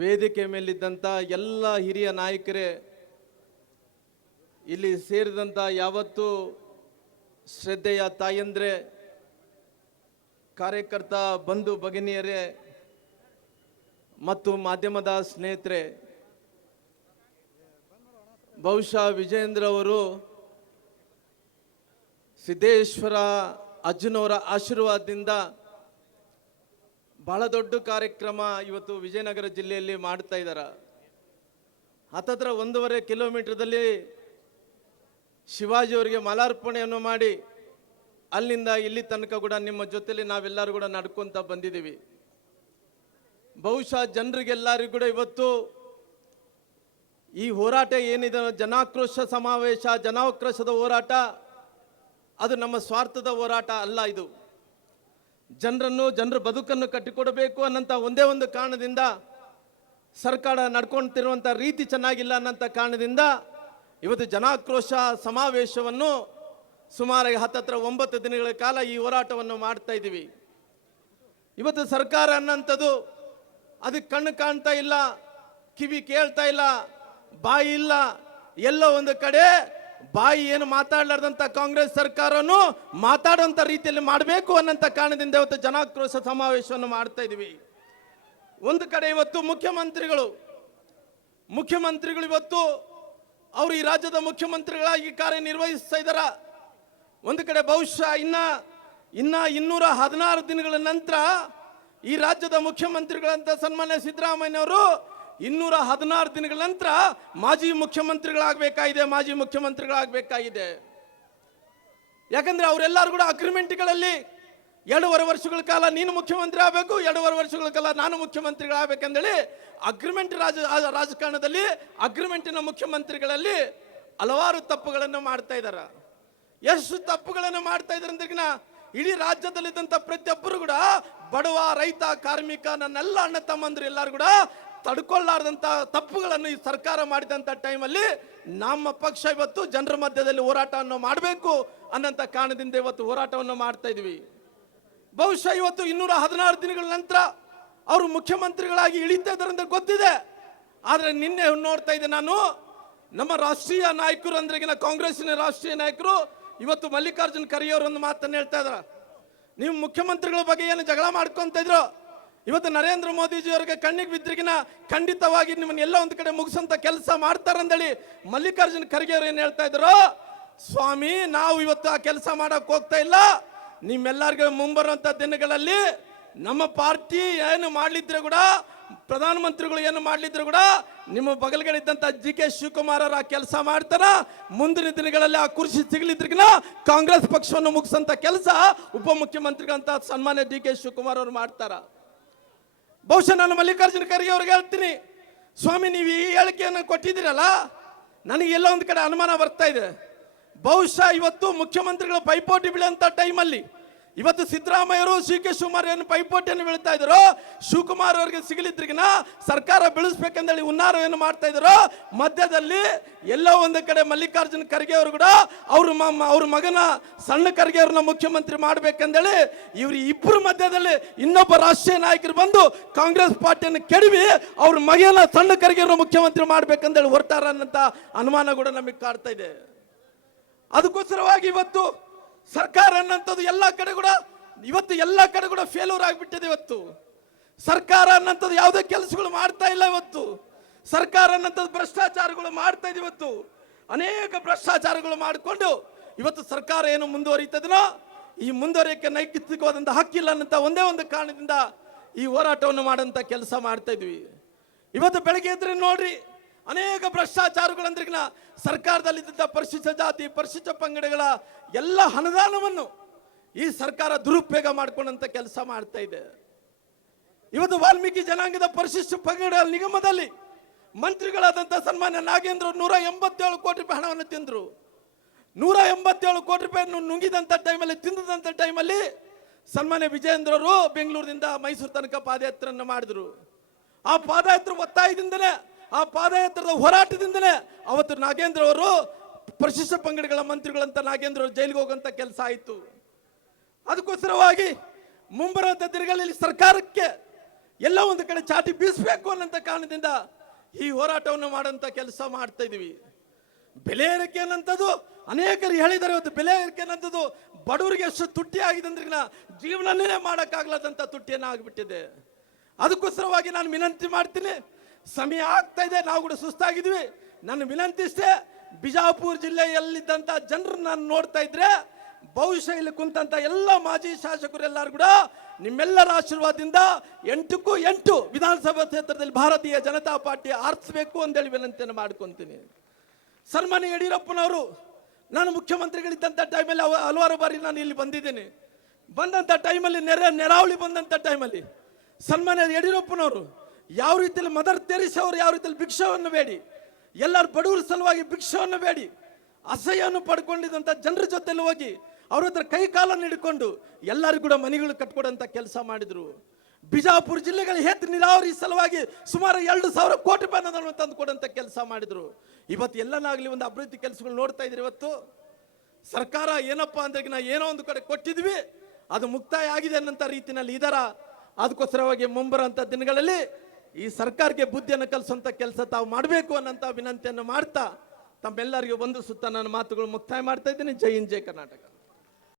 ವೇದಿಕೆ ಮೇಲಿದ್ದಂಥ ಎಲ್ಲ ಹಿರಿಯ ನಾಯಕರೇ, ಇಲ್ಲಿ ಸೇರಿದಂಥ ಯಾವತ್ತು ಶ್ರದ್ಧೆಯ ತಾಯಂದ್ರೆ, ಕಾರ್ಯಕರ್ತ ಬಂಧು ಭಗಿನಿಯರೇ ಮತ್ತು ಮಾಧ್ಯಮದ ಸ್ನೇಹಿತರೆ, ಬಹುಶಃ ವಿಜಯೇಂದ್ರ ಅವರು ಸಿದ್ದೇಶ್ವರ ಅಜ್ಜನವರ ಆಶೀರ್ವಾದದಿಂದ ಬಹಳ ದೊಡ್ಡ ಕಾರ್ಯಕ್ರಮ ಇವತ್ತು ವಿಜಯನಗರ ಜಿಲ್ಲೆಯಲ್ಲಿ ಮಾಡ್ತಾ ಇದ್ದಾರೆ. ಹತ್ತತ್ರ 1.5 ಕಿಲೋಮೀಟರ್ದಲ್ಲಿ ಶಿವಾಜಿಯವರಿಗೆ ಮಾಲಾರ್ಪಣೆಯನ್ನು ಮಾಡಿ ಅಲ್ಲಿಂದ ಇಲ್ಲಿ ತನಕ ಕೂಡ ನಿಮ್ಮ ಜೊತೆಲಿ ನಾವೆಲ್ಲರೂ ಕೂಡ ನಡ್ಕೊಂತ ಬಂದಿದ್ದೀವಿ. ಬಹುಶಃ ಜನರಿಗೆಲ್ಲರಿಗೂ ಕೂಡ ಇವತ್ತು ಈ ಹೋರಾಟ ಏನಿದೆ, ಜನಾಕ್ರೋಶ ಸಮಾವೇಶ, ಜನಾಕ್ರೋಶದ ಹೋರಾಟ, ಅದು ನಮ್ಮ ಸ್ವಾರ್ಥದ ಹೋರಾಟ ಅಲ್ಲ. ಇದು ಜನರ ಬದುಕನ್ನು ಕಟ್ಟಿಕೊಡಬೇಕು ಅನ್ನೋಂಥ ಒಂದೇ ಒಂದು ಕಾರಣದಿಂದ, ಸರ್ಕಾರ ನಡ್ಕೊಳ್ತಿರುವಂಥ ರೀತಿ ಚೆನ್ನಾಗಿಲ್ಲ ಅನ್ನೋಂಥ ಕಾರಣದಿಂದ ಇವತ್ತು ಜನಾಕ್ರೋಶ ಸಮಾವೇಶವನ್ನು ಸುಮಾರು ಹತ್ತತ್ರ 9 ದಿನಗಳ ಕಾಲ ಈ ಹೋರಾಟವನ್ನು ಮಾಡ್ತಾ ಇದ್ದೀವಿ. ಇವತ್ತು ಸರ್ಕಾರ ಅನ್ನೋಂಥದ್ದು ಅದಕ್ಕೆ ಕಣ್ಣು ಕಾಣ್ತಾ ಇಲ್ಲ, ಕಿವಿ ಕೇಳ್ತಾ ಇಲ್ಲ, ಬಾಯಿ ಇಲ್ಲ. ಎಲ್ಲೋ ಒಂದು ಕಡೆ ಬಾಯಿ ಏನು ಮಾತಾಡಲಾರ್ದಂಥ ಕಾಂಗ್ರೆಸ್ ಸರ್ಕಾರನು ಮಾತಾಡುವಂಥ ರೀತಿಯಲ್ಲಿ ಮಾಡಬೇಕು ಅನ್ನೋಂಥ ಕಾರಣದಿಂದ ಇವತ್ತು ಜನಾಕ್ರೋಶ ಸಮಾವೇಶವನ್ನು ಮಾಡ್ತಾ ಇದ್ದೀವಿ. ಒಂದು ಕಡೆ ಇವತ್ತು ಮುಖ್ಯಮಂತ್ರಿಗಳು ಇವತ್ತು ಅವರು ಈ ರಾಜ್ಯದ ಮುಖ್ಯಮಂತ್ರಿಗಳಾಗಿ ಕಾರ್ಯನಿರ್ವಹಿಸ್ತಾ ಇದ್ದಾರ. ಒಂದು ಕಡೆ ಬಹುಶಃ ಇನ್ನ 216 ದಿನಗಳ ನಂತರ ಈ ರಾಜ್ಯದ ಮುಖ್ಯಮಂತ್ರಿಗಳಂತ ಸನ್ಮಾನ್ಯ ಸಿದ್ದರಾಮಯ್ಯನವರು 216 ದಿನಗಳ ನಂತರ ಮಾಜಿ ಮುಖ್ಯಮಂತ್ರಿಗಳಾಗಬೇಕಾಗಿದೆ. ಯಾಕಂದ್ರೆ ಅವರೆಲ್ಲರೂ ಕೂಡ ಅಗ್ರಿಮೆಂಟ್ಗಳಲ್ಲಿ 2.5 ವರ್ಷಗಳ ಕಾಲ ನೀನು ಮುಖ್ಯಮಂತ್ರಿ ಆಗಬೇಕು, 2.5 ವರ್ಷಗಳ ಕಾಲ ನಾನು ಮುಖ್ಯಮಂತ್ರಿಗಳಾಗಬೇಕಂದೇಳಿ ಅಗ್ರಿಮೆಂಟ್ ರಾಜಕಾರಣದಲ್ಲಿ ಅಗ್ರಿಮೆಂಟಿನ ಮುಖ್ಯಮಂತ್ರಿಗಳಲ್ಲಿ ಹಲವಾರು ತಪ್ಪುಗಳನ್ನು ಮಾಡ್ತಾ ಇದ್ದಾರೆ. ಎಷ್ಟು ತಪ್ಪುಗಳನ್ನು ಮಾಡ್ತಾ ಇದ್ದಾರೆ ಅಂದ್ರೆ ಇಡೀ ರಾಜ್ಯದಲ್ಲಿದ್ದಂಥ ಪ್ರತಿಯೊಬ್ಬರು ಕೂಡ ಬಡವ, ರೈತ, ಕಾರ್ಮಿಕ, ನನ್ನೆಲ್ಲ ಅಣ್ಣ ತಮ್ಮಂದ್ರು ಎಲ್ಲರೂ ಕೂಡ ತಡ್ಕೊಳ್ಳಾರ್ದಂಥ ತಪ್ಪುಗಳನ್ನು ಈ ಸರ್ಕಾರ ಮಾಡಿದಂಥ ಟೈಮಲ್ಲಿ ನಮ್ಮ ಪಕ್ಷ ಇವತ್ತು ಜನರ ಮಧ್ಯದಲ್ಲಿ ಹೋರಾಟವನ್ನು ಮಾಡಬೇಕು ಅನ್ನೋಂಥ ಕಾರಣದಿಂದ ಇವತ್ತು ಹೋರಾಟವನ್ನು ಮಾಡ್ತಾ ಇದ್ವಿ. ಬಹುಶಃ ಇವತ್ತು 216 ದಿನಗಳ ನಂತರ ಅವರು ಮುಖ್ಯಮಂತ್ರಿಗಳಾಗಿ ಇಳಿತಾ ಇದ್ದಾರೆ ಅಂತ ಗೊತ್ತಿದೆ. ಆದರೆ ನಿನ್ನೆ ನೋಡ್ತಾ ಇದ್ದೆ ನಾನು, ನಮ್ಮ ರಾಷ್ಟ್ರೀಯ ನಾಯಕರು ಅಂದ್ರೆ ಕಾಂಗ್ರೆಸ್ಸಿನ ರಾಷ್ಟ್ರೀಯ ನಾಯಕರು ಇವತ್ತು ಮಲ್ಲಿಕಾರ್ಜುನ್ ಖರ್ಗೆ ಅವರು ಒಂದು ಮಾತನ್ನು ಹೇಳ್ತಾ ಇದ್ದಾರೆ. ನೀವು ಮುಖ್ಯಮಂತ್ರಿಗಳ ಬಗ್ಗೆ ಏನು ಜಗಳ ಮಾಡ್ಕೊಂತ ಇದ್ರು, ಇವತ್ತು ನರೇಂದ್ರ ಮೋದಿಜಿ ಅವರಿಗೆ ಕಣ್ಣಿಗೆ ಬಿದ್ರಿಗಿನ ಖಂಡಿತವಾಗಿ ನಿಮ್ಮನ್ನ ಎಲ್ಲ ಒಂದು ಕಡೆ ಮುಗಿಸಂತ ಕೆಲಸ ಮಾಡ್ತಾರಂದೇಳಿ ಮಲ್ಲಿಕಾರ್ಜುನ್ ಖರ್ಗೆ ಅವರು ಏನು ಹೇಳ್ತಾ ಇದ್ರು, ಸ್ವಾಮಿ ನಾವು ಇವತ್ತು ಆ ಕೆಲಸ ಮಾಡಕ್ ಹೋಗ್ತಾ ಇಲ್ಲ. ನಿಮ್ಮೆಲ್ಲರಿಗೂ ಮುಂಬರುವಂತ ದಿನಗಳಲ್ಲಿ ನಮ್ಮ ಪಾರ್ಟಿ ಏನು ಮಾಡ್ಲಿದ್ರೆ ಕೂಡ, ಪ್ರಧಾನಮಂತ್ರಿಗಳು ಏನು ಮಾಡ್ಲಿದ್ರು ಕೂಡ ನಿಮ್ಮ ಬಗಲ್ಗಳಿದ್ದಂತ DK ಶಿವಕುಮಾರ್ ಅವರ ಕೆಲಸ ಮಾಡ್ತಾರ. ಮುಂದಿನ ದಿನಗಳಲ್ಲಿ ಆ ಕುರ್ಚಿ ಸಿಗಲಿದ್ರಿಗಿನ ಕಾಂಗ್ರೆಸ್ ಪಕ್ಷವನ್ನು ಮುಗಿಸಂತ ಕೆಲಸ ಉಪಮುಖ್ಯಮಂತ್ರಿಗಳಂತ ಸನ್ಮಾನ್ಯ DK ಶಿವಕುಮಾರ್ ಅವರು ಮಾಡ್ತಾರ. ಬಹುಶಃ ನಾನು ಮಲ್ಲಿಕಾರ್ಜುನ ಖರ್ಗೆ ಅವ್ರಿಗೆ ಹೇಳ್ತೀನಿ, ಸ್ವಾಮಿ ನೀವು ಈ ಹೇಳಿಕೆಯನ್ನು ಕೊಟ್ಟಿದ್ದೀರಲ್ಲ, ನನಗೆ ಎಲ್ಲ ಒಂದು ಕಡೆ ಅನುಮಾನ ಬರ್ತಾ ಇದೆ. ಬಹುಶಃ ಇವತ್ತು ಮುಖ್ಯಮಂತ್ರಿಗಳ ಪೈಪೋಟಿ ಬೀಳಂತ ಟೈಮಲ್ಲಿ ಇವತ್ತು ಸಿದ್ದರಾಮಯ್ಯರು CK ಶಿವಕುಮಾರ್ ಏನು ಪೈಪೋಟಿಯನ್ನು ಬೀಳ್ತಾ ಇದ್ರು, ಶಿವಕುಮಾರ್ ಅವರಿಗೆ ಸಿಗಲಿದ್ರಿಗಿನ ಸರ್ಕಾರ ಬೆಳೆಸ್ಬೇಕಂದೇಳಿ ಹುನ್ನಾರ ಏನು ಮಾಡ್ತಾ ಇದ್ರು. ಮಧ್ಯದಲ್ಲಿ ಎಲ್ಲೋ ಒಂದು ಕಡೆ ಮಲ್ಲಿಕಾರ್ಜುನ ಖರ್ಗೆ ಅವರು ಕೂಡ ಅವ್ರ ಮಗನ ಸಣ್ಣ ಖರ್ಗೆ ಅವ್ರನ್ನ ಮುಖ್ಯಮಂತ್ರಿ ಮಾಡ್ಬೇಕಂದೇಳಿ ಇವ್ರ ಇಬ್ಬರು ಮಧ್ಯದಲ್ಲಿ ಇನ್ನೊಬ್ಬ ರಾಷ್ಟ್ರೀಯ ನಾಯಕರು ಬಂದು ಕಾಂಗ್ರೆಸ್ ಪಾರ್ಟಿಯನ್ನು ಕೆಡವಿ ಅವ್ರ ಮಗನ ಸಣ್ಣ ಖರ್ಗೆ ಅವ್ರನ್ನ ಮುಖ್ಯಮಂತ್ರಿ ಮಾಡ್ಬೇಕಂದೇಳಿ ಹೊರಟಾರ ಅನ್ನಂತ ಅನುಮಾನ ಕೂಡ ನಮಗೆ ಕಾಡ್ತಾ ಇದೆ. ಅದಕ್ಕೋಸ್ಕರವಾಗಿ ಇವತ್ತು ಸರ್ಕಾರ ಅನ್ನಂಥದ್ದು ಎಲ್ಲ ಕಡೆ ಕೂಡ ಫೇಲ್ಯೂರ್ ಆಗಿಬಿಟ್ಟಿದೆ. ಇವತ್ತು ಸರ್ಕಾರ ಅನ್ನಂಥದ್ದು ಯಾವುದೇ ಕೆಲಸಗಳು ಮಾಡ್ತಾ ಇಲ್ಲ. ಇವತ್ತು ಸರ್ಕಾರ ಅನ್ನಂಥದ್ದು ಭ್ರಷ್ಟಾಚಾರಗಳು ಮಾಡ್ತಾ ಇದೆ. ಇವತ್ತು ಅನೇಕ ಭ್ರಷ್ಟಾಚಾರಗಳು ಮಾಡಿಕೊಂಡು ಇವತ್ತು ಸರ್ಕಾರ ಏನು ಮುಂದುವರಿತದನೋ, ಈ ಮುಂದುವರಿಯಕ್ಕೆ ನೈತಿಕವಾದಂಥ ಹಕ್ಕಿಲ್ಲ ಅನ್ನಂಥ ಒಂದೇ ಒಂದು ಕಾರಣದಿಂದ ಈ ಹೋರಾಟವನ್ನು ಮಾಡೋಂಥ ಕೆಲಸ ಮಾಡ್ತಾ ಇದ್ವಿ. ಇವತ್ತು ಬೆಳಗ್ಗೆ ಎದ್ರೆ ನೋಡ್ರಿ, ಅನೇಕ ಭ್ರಷ್ಟಾಚಾರಗಳಂದ್ರಿಗಿನ ಸರ್ಕಾರದಲ್ಲಿದ್ದ ಪರಿಶಿಷ್ಟ ಜಾತಿ, ಪರಿಶಿಷ್ಟ ಪಂಗಡಗಳ ಎಲ್ಲ ಅನುದಾನವನ್ನು ಈ ಸರ್ಕಾರ ದುರುಪಯೋಗ ಮಾಡಿಕೊಂಡಂತ ಕೆಲಸ ಮಾಡ್ತಾ ಇದೆ. ಇವತ್ತು ವಾಲ್ಮೀಕಿ ಜನಾಂಗದ ಪರಿಶಿಷ್ಟ ಪಂಗಡ ನಿಗಮದಲ್ಲಿ ಮಂತ್ರಿಗಳಾದಂಥ ಸನ್ಮಾನ್ಯ ನಾಗೇಂದ್ರ 187 ಕೋಟಿ ರೂಪಾಯಿ ಹಣವನ್ನು ತಿಂದರು. 187 ಕೋಟಿ ರೂಪಾಯಿಯನ್ನು ನುಂಗಿದಂಥ ಟೈಮಲ್ಲಿ, ತಿಂದಂಥ ಟೈಮಲ್ಲಿ ಸನ್ಮಾನ್ಯ ವಿಜಯೇಂದ್ರ ಅವರು ಬೆಂಗಳೂರಿನಿಂದ ಮೈಸೂರು ತನಕ ಪಾದಯಾತ್ರೆಯನ್ನು ಮಾಡಿದ್ರು. ಆ ಪಾದಯಾತ್ರೆ ಒತ್ತಾಯದಿಂದಲೇ, ಆ ಪಾದಯಾತ್ರದ ಹೋರಾಟದಿಂದಲೇ ಅವತ್ತು ನಾಗೇಂದ್ರ ಅವರು ಪರಿಶಿಷ್ಟ ಪಂಗಡಗಳ ಮಂತ್ರಿಗಳಂತ ನಾಗೇಂದ್ರ ಅವರು ಜೈಲಿಗೆ ಹೋಗುವಂತ ಕೆಲಸ ಆಯಿತು. ಅದಕ್ಕೋಸ್ಕರವಾಗಿ ಮುಂಬರುವ ದಿನಗಳಲ್ಲಿ ಸರ್ಕಾರಕ್ಕೆ ಎಲ್ಲ ಒಂದು ಕಡೆ ಚಾಟಿ ಬೀಸಬೇಕು ಅನ್ನೋಂಥ ಕಾರಣದಿಂದ ಈ ಹೋರಾಟವನ್ನು ಮಾಡೋಂಥ ಕೆಲಸ ಮಾಡ್ತಾ ಇದೀವಿ. ಬೆಲೆ ಏರಿಕೆ ಅನ್ನೋಂಥದ್ದು ಅನೇಕರು ಹೇಳಿದ್ದಾರೆ. ಇವತ್ತು ಬೆಲೆ ಏರಿಕೆ ಅನ್ನೋಂಥದ್ದು ಬಡವರಿಗೆ ಎಷ್ಟು ತುಟ್ಟಿ ಆಗಿದೆ ಅಂದ್ರೆ ಜೀವನನೇ ಮಾಡೋಕ್ಕಾಗ್ಲದಂಥ ತುಟ್ಟಿಯನ್ನು ಆಗಿಬಿಟ್ಟಿದೆ. ಅದಕ್ಕೋಸ್ಕರವಾಗಿ ನಾನು ವಿನಂತಿ ಮಾಡ್ತೀನಿ, ಸಮಯ ಆಗ್ತಾ ಇದೆ, ನಾವು ಕೂಡ ಸುಸ್ತಾಗಿದ್ವಿ. ನನ್ನ ವಿನಂತಿ ಇಷ್ಟೇ, ಬಿಜಾಪುರ ಜಿಲ್ಲೆಯಲ್ಲಿದ್ದಂಥ ಜನರು ನಾನು ನೋಡ್ತಾ ಇದ್ರೆ ಬಹುಶಃ ಇಲ್ಲಿ ಕುಂತಂತ ಎಲ್ಲ ಮಾಜಿ ಶಾಸಕರೆಲ್ಲರೂ ಕೂಡ ನಿಮ್ಮೆಲ್ಲರ ಆಶೀರ್ವಾದದಿಂದ 8ಕ್ಕೂ 8 ವಿಧಾನಸಭಾ ಕ್ಷೇತ್ರದಲ್ಲಿ ಭಾರತೀಯ ಜನತಾ ಪಾರ್ಟಿ ಆರಿಸಬೇಕು ಅಂತೇಳಿ ವಿನಂತಿಯನ್ನು ಮಾಡ್ಕೊತೀನಿ. ಸನ್ಮಾನ್ಯ ಯಡಿಯೂರಪ್ಪನವರು, ನಾನು ಮುಖ್ಯಮಂತ್ರಿಗಳಿದ್ದಂಥ ಟೈಮಲ್ಲಿ ಹಲವಾರು ಬಾರಿ ನಾನು ಇಲ್ಲಿ ಬಂದಿದ್ದೇನೆ. ಬಂದಂಥ ಟೈಮಲ್ಲಿ ನೆರಾವಳಿ ಬಂದಂಥ ಟೈಮಲ್ಲಿ ಸನ್ಮಾನ್ಯ ಯಡಿಯೂರಪ್ಪನವರು ಯಾವ ರೀತಿಯಲ್ಲಿ ಮದರ್ ತೆರೇಸಾ ಅವರು ಯಾವ ರೀತಿಯಲ್ಲಿ ಭಿಕ್ಷವನ್ನು ಬೇಡಿ, ಎಲ್ಲರೂ ಬಡವರ ಸಲುವಾಗಿ ಭಿಕ್ಷವನ್ನು ಬೇಡಿ ಅಸಹ್ಯವನ್ನು ಪಡ್ಕೊಂಡಿದ್ದಂಥ ಜನರ ಜೊತೆಲಿ ಹೋಗಿ ಅವ್ರ ಹತ್ರ ಕೈ ಕಾಲನ್ನು ಹಿಡ್ಕೊಂಡು ಎಲ್ಲರಿಗೂ ಕೂಡ ಮನೆಗಳು ಕಟ್ಕೊಡಂತ ಕೆಲಸ ಮಾಡಿದ್ರು. ಬಿಜಾಪುರ ಜಿಲ್ಲೆಗಳ ಹೇತ್ ನೀರಾವರಿ ಸಲುವಾಗಿ ಸುಮಾರು 2,000 ಕೋಟಿ ರೂಪಾಯಿಗಳನ್ನು ತಂದು ಕೊಡಂತ ಕೆಲಸ ಮಾಡಿದ್ರು. ಇವತ್ತು ಎಲ್ಲನಾಗ್ಲಿ ಒಂದು ಅಭಿವೃದ್ಧಿ ಕೆಲಸಗಳು ನೋಡ್ತಾ ಇದ್ರಿ. ಇವತ್ತು ಸರ್ಕಾರ ಏನಪ್ಪಾ ಅಂದ್ರೆ ನಾವು ಏನೋ ಒಂದು ಕಡೆ ಕೊಟ್ಟಿದ್ವಿ, ಅದು ಮುಕ್ತಾಯ ಆಗಿದೆ ಅನ್ನೋಂಥ ರೀತಿಯಲ್ಲಿ ಇದರ. ಅದಕ್ಕೋಸ್ಕರವಾಗಿ ಮುಂಬರುವಂಥ ದಿನಗಳಲ್ಲಿ ಈ ಸರ್ಕಾರಕ್ಕೆ ಬುದ್ಧಿಯನ್ನು ಕಲಿಸುವಂಥ ಕೆಲಸ ತಾವು ಮಾಡಬೇಕು ಅನ್ನೋಂಥ ವಿನಂತಿಯನ್ನು ಮಾಡ್ತಾ ತಮ್ಮೆಲ್ಲರಿಗೂ ಒಂದು ಸುತ್ತ ನನ್ನ ಮಾತುಗಳು ಮುಕ್ತಾಯ ಮಾಡ್ತಾ ಇದ್ದೀನಿ. ಜೈ ಹಿಂದ್, ಜೈ ಕರ್ನಾಟಕ.